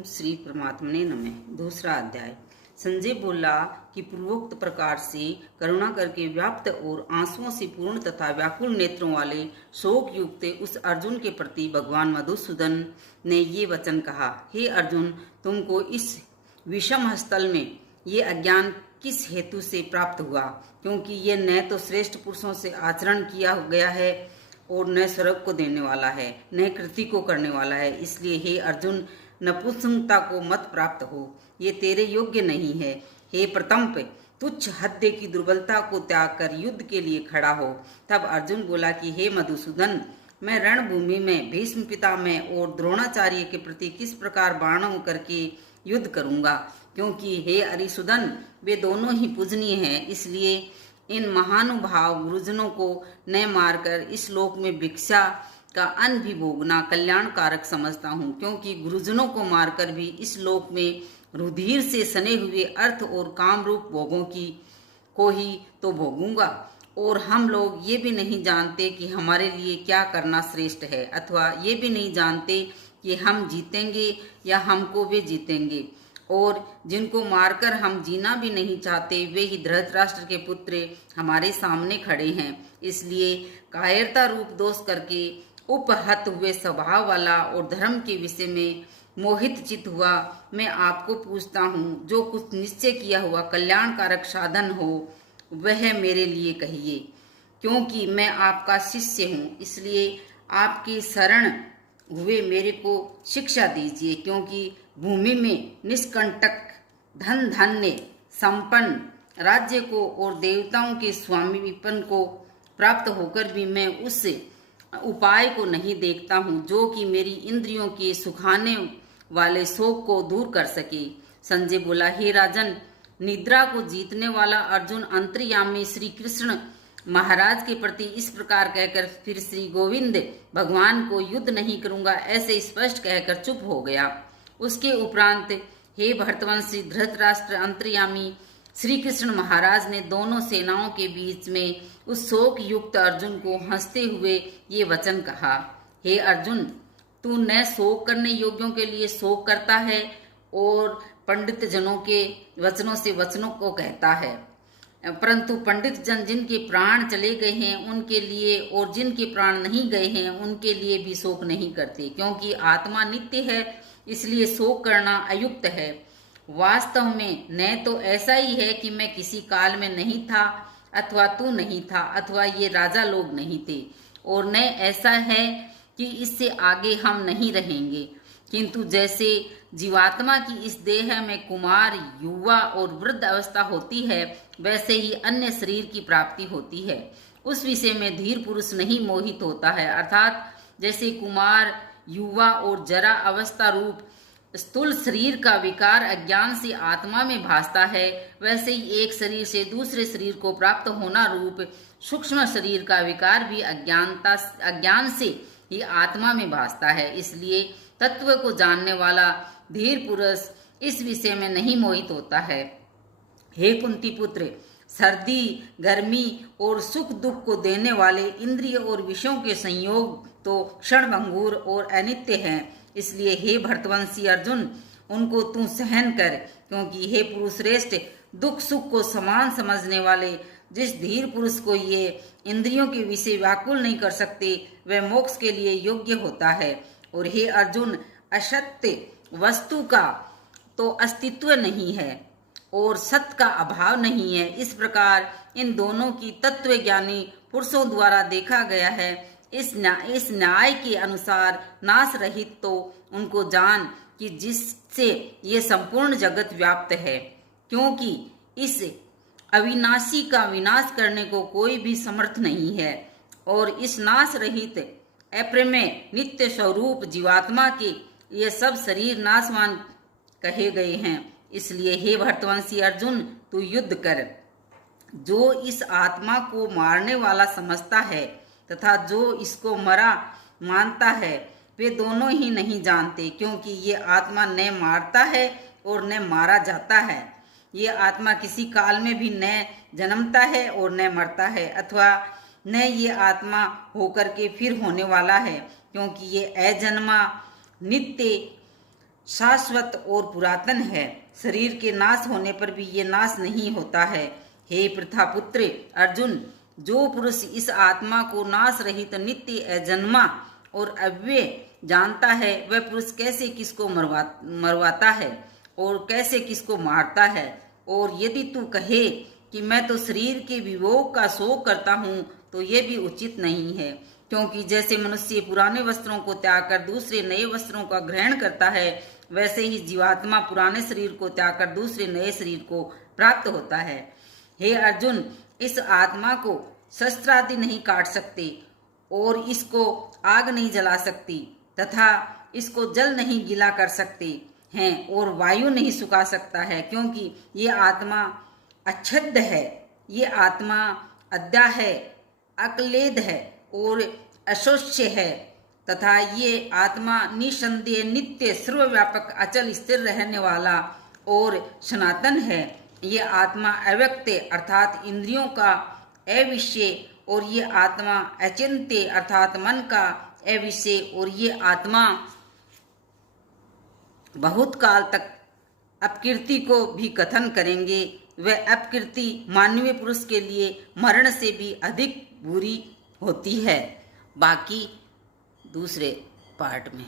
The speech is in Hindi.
ओम श्री परमात्मने नमः। दूसरा अध्याय। संजय बोला कि पूर्वोक्त प्रकार से करुणा करके व्याप्त और आंसुओं से पूर्ण तथा व्याकुल नेत्रों वाले शोक युक्त उस अर्जुन के प्रति भगवान मधुसूदन ने ये वचन कहा, हे अर्जुन, तुमको इस विषम स्थल में ये अज्ञान किस हेतु से प्राप्त हुआ? क्योंकि ये न तो श्रेष्ठ पुरुषों से आचरण किया गया है और न स्वर्ग को देने वाला है, न कृति को करने वाला है। इसलिए हे अर्जुन, नपुंसकता को मत प्राप्त हो, ये तेरे योग्य नहीं है। हे प्रतंप, तुच्छ हत्या की दुर्बलता को त्याग कर युद्ध के लिए खड़ा हो। तब अर्जुन बोला कि हे मधुसूदन, मैं रणभूमि में भीष्म पितामह और द्रोणाचार्य के प्रति किस प्रकार बाणों करके युद्ध करूंगा? क्योंकि हे अरिसुदन, वे दोनों ही पूजनीय हैं। इसलिए इन महानुभाव गुरुजनों को न मारकर इस लोक में भिक्षा का अन्न भी भोगना कल्याणकारक समझता हूँ। क्योंकि गुरुजनों को मारकर भी इस लोक में रुधिर से सने हुए अर्थ और काम रूप भोगों को ही तो भोगूंगा। और हम लोग ये भी नहीं जानते कि हमारे लिए क्या करना श्रेष्ठ है, अथवा ये भी नहीं जानते कि हम जीतेंगे या हमको वे जीतेंगे। और जिनको मारकर हम जीना भी नहीं चाहते, वे ही धृतराष्ट्र के पुत्र हमारे सामने खड़े हैं। इसलिए कायरता रूप दोष करके उपहत हुए स्वभाव वाला और धर्म के विषय में मोहित चित हुआ मैं आपको पूछता हूँ, जो कुछ निश्चय किया हुआ कल्याणकारक साधन हो वह मेरे लिए कहिए। क्योंकि मैं आपका शिष्य हूँ, इसलिए आपकी शरण हुए मेरे को शिक्षा दीजिए। क्योंकि भूमि में निष्कंटक धन धान्य संपन्न राज्य को और देवताओं के स्वामीपन को प्राप्त होकर भी मैं उस उपाय को नहीं देखता हूँ जो कि मेरी इंद्रियों के सुखाने वाले शोक को दूर कर सके। संजय बोला, हे राजन, निद्रा को जीतने वाला अर्जुन अंतर्यामी श्री कृष्ण महाराज के प्रति इस प्रकार कहकर फिर श्री गोविंद भगवान को युद्ध नहीं करूंगा ऐसे स्पष्ट कहकर चुप हो गया। उसके उपरांत हे भरतवंशी धृतराष्ट्र अंतर्यामी श्री कृष्ण महाराज ने दोनों सेनाओं के बीच में उस शोक युक्त अर्जुन को हंसते हुए ये वचन कहा, हे अर्जुन, तू न शोक करने योग्यों के लिए शोक करता है और पंडित जनों के वचनों से वचनों को कहता है, परंतु पंडित जन जिनके प्राण चले गए हैं उनके लिए और जिनके प्राण नहीं गए हैं उनके लिए भी शोक नहीं करते। क्योंकि आत्मा नित्य है, इसलिए शोक करना अयुक्त है। वास्तव में न तो ऐसा ही है कि मैं किसी काल में नहीं था, अथवा तू नहीं था, अथवा ये राजा लोग नहीं थे, और न ऐसा है कि इससे आगे हम नहीं रहेंगे। किंतु जैसे जीवात्मा की इस देह में कुमार, युवा और वृद्ध अवस्था होती है, वैसे ही अन्य शरीर की प्राप्ति होती है। उस विषय में धीर पुरुष नहीं मोहित होता है। अर्थात जैसे कुमार, युवा और जरा अवस्था रूप स्थूल शरीर का विकार अज्ञान से आत्मा में भासता है, वैसे ही एक शरीर से दूसरे शरीर को प्राप्त होना रूप सूक्ष्म शरीर का विकार भी अज्ञान से ही आत्मा में भासता है। इसलिए तत्व को जानने वाला धीर पुरुष इस विषय में नहीं मोहित होता है। हे कुंती पुत्र, सर्दी, गर्मी और सुख दुख को देने वाले इंद्रिय और विषयों के संयोग तो क्षणभंगुर और अनित्य हैं। इसलिए हे भरतवंशी अर्जुन, उनको तू सहन कर। क्योंकि हे पुरुष श्रेष्ठ, दुख सुख को समान समझने वाले जिस धीर पुरुष को ये इंद्रियों के विषय व्याकुल नहीं कर सकते, वह मोक्ष के लिए योग्य होता है। और हे अर्जुन, असत्य वस्तु का तो अस्तित्व नहीं है और सत्य का अभाव नहीं है। इस प्रकार इन दोनों की तत्व ज्ञानी पुरुषों द्वारा देखा गया है। इस न्याय के अनुसार नाश रहित तो उनको जान कि जिससे ये संपूर्ण जगत व्याप्त है। क्योंकि इस अविनाशी का विनाश करने को कोई भी समर्थ नहीं है, और इस नाश रहित अप्रमेय नित्य स्वरूप जीवात्मा के ये सब शरीर नाशवान कहे गए हैं। इसलिए हे भरतवंशी अर्जुन, तू युद्ध कर। जो इस आत्मा को मारने वाला समझता है तथा जो इसको मरा मानता है, वे दोनों ही नहीं जानते। क्योंकि ये आत्मा न मारता है और न मारा जाता है। ये आत्मा किसी काल में भी न जन्मता है और न मरता है, अथवा न ये आत्मा होकर के फिर होने वाला है। क्योंकि ये अजन्मा नित्य शाश्वत और पुरातन है। शरीर के नाश होने पर भी ये नाश नहीं होता है। हे प्रथापुत्र अर्जुन, जो पुरुष इस आत्मा को नाश रहित नित्य अजन्मा और अव्यय जानता है, वह पुरुष कैसे किसको मरवाता है और कैसे किसको मारता है। और यदि तू कहे कि मैं तो शरीर के विभोग का शोक करता हूँ, तो ये भी उचित नहीं है, क्योंकि जैसे मनुष्य पुराने वस्त्रों को त्याग कर दूसरे नए वस्त्रों का ग्रहण करता है, वैसे ही जीवात्मा पुराने शरीर को त्याग कर दूसरे नए शरीर को प्राप्त होता है। हे अर्जुन, इस आत्मा को शस्त्र आदि नहीं काट सकते और इसको आग नहीं जला सकती तथा इसको जल नहीं गीला कर सकते हैं और वायु नहीं सुखा सकता है, क्योंकि ये आत्मा अच्छेद है, ये आत्मा अद्या है, अक्लेद है और अशोष्य है तथा ये आत्मा निसंदेह नित्य सर्वव्यापक अचल स्थिर रहने वाला और सनातन है। ये आत्मा अव्यक्त अर्थात इंद्रियों का अविषय और ये आत्मा अचिंत्य अर्थात मन का अविषय और ये आत्मा बहुत काल तक अपकीर्ति को भी कथन करेंगे। वह अपकीर्ति मानवीय पुरुष के लिए मरण से भी अधिक बुरी होती है। बाकी दूसरे पार्ट में।